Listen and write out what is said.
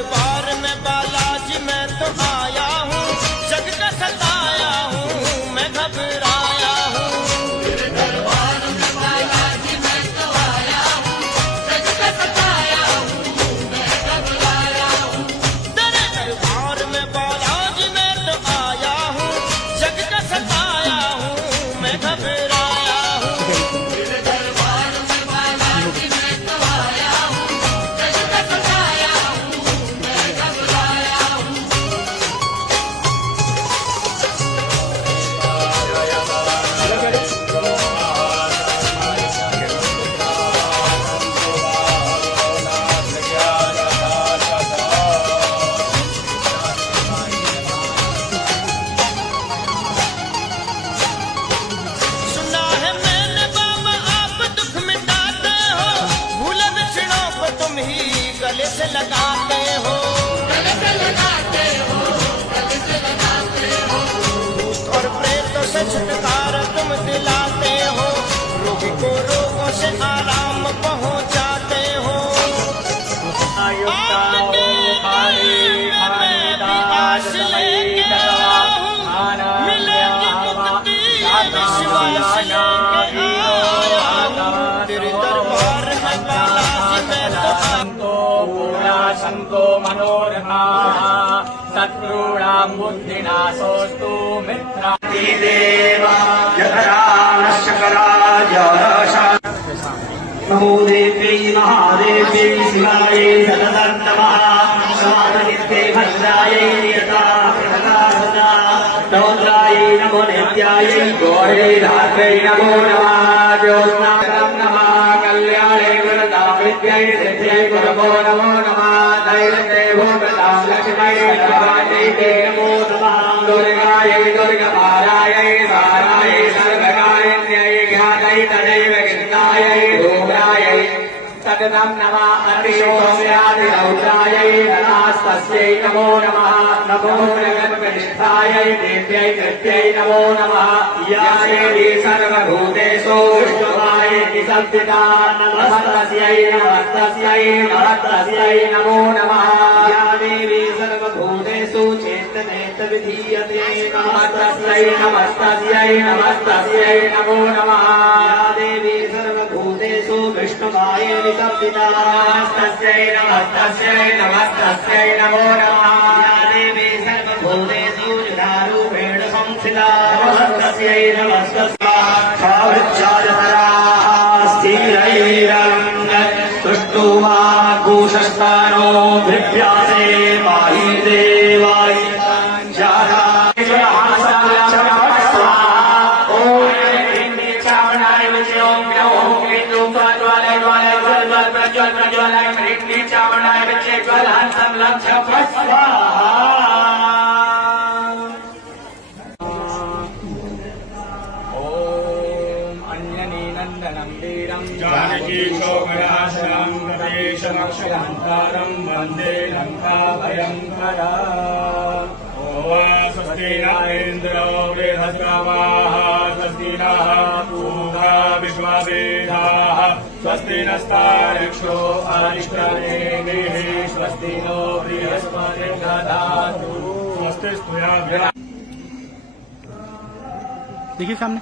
दरबार में बालाजी मैं तो आया हूँ, जग का सताया हूँ, मैं घबराया हूँ। तेरे दरबार में बालाजी मैं तो आया हूँ, जग का सताया हूँ, मैं घबराया हूँ। तेरे दरबार में बालाजी मैं तो आया हूँ, जग का सताया हूँ, मैं घबराया हूँ। तेरे दरबार में बालाजी मैं तो आया हूँ, जग का सताया हूँ, मैं घबराया हूँ। सुना है मैंने बाबा आप दुख मिटाते हो, भूल बिछड़ों को तुम ही गले से लगाते हो। गले से लगाते हो, गले से लगाते हो। और प्रेतों से छुटकारा तुम दिलाते हो, रोगी को रोगों से आराम पहुंचाते हो। आपके मैं भी आस लेके आया हूँ, मिलेगी मुक्ति ये विश्वास लेके आया हूँ। तेरे दरबार में बालाजी मैं तो संतो पूर्णा संतो मनोरमाः सत्कृणां बुद्धिनाशोऽस्तु मित्राणि देवा यथराशकराय नमो देव्यै महादेव्यै शिवायै सततं नमः समाधनित्ये भद्रायै नियता प्रकाशना रौद्रायै नमो नित्यायै घोरे धात्रै नमो नमः ज्योत्स्नां नमः कल्याणे वरदा विद्यै सिद्ध्यै गुरवो नमो नमः दैवते भूमतां लक्ष्मै नवायै नमो नमः दुर्गायै दुर्गमारायै सारायै सर्वकारिण्यै ज्ञातै तदैव गिन्नायै धूम्रायै तदनं नमः अतिशोऽस्यादिरौद्रायै नमस्तस्यै नमो नमः नमो जगन्मनिष्ठायै देव्यै कृत्यै नमो नमः यायै सर्वभूतेषु विष्णुवायै निसब्दिता नमस्तस्यै नमस्तस्यै नमस्तस्यै नमो नमः या देवी सर्वभूतेषु चेतनेतविधीयते नमस्तस्यै नमस्तस्यै नमस्तस्यै नमो नमः या देवी सर्वभूतेषु विष्णुवायै निसब्दिता नमस्तस्यै नमस्तस्यै नमस्तस्यै नमो नमः या देवी सर्वभूतेषु जुधारूपेण संस्थिता नमस्तस्यै नमस्तस्यै सावित्र्याजतराः स्थिरैरङ्ग तुष्टुवाकुशस्तानो बिभ्यासे पाहि देवाय जानकी शोकनाशनं गणेशमक्षरहन्तारं वन्दे लङ्काभयङ्करा ॐ स्वस्ति न इन्द्रो बृहस्पतिः स्वस्ति नः पूषा विश्ववेदाः स्वस्ति नस्तार्क्ष्यो अरिष्टनेमिः स्वस्ति नो बृहस्पतिर्दधातु स्वस्ति स्तुयाभ्यः। देखिए सामने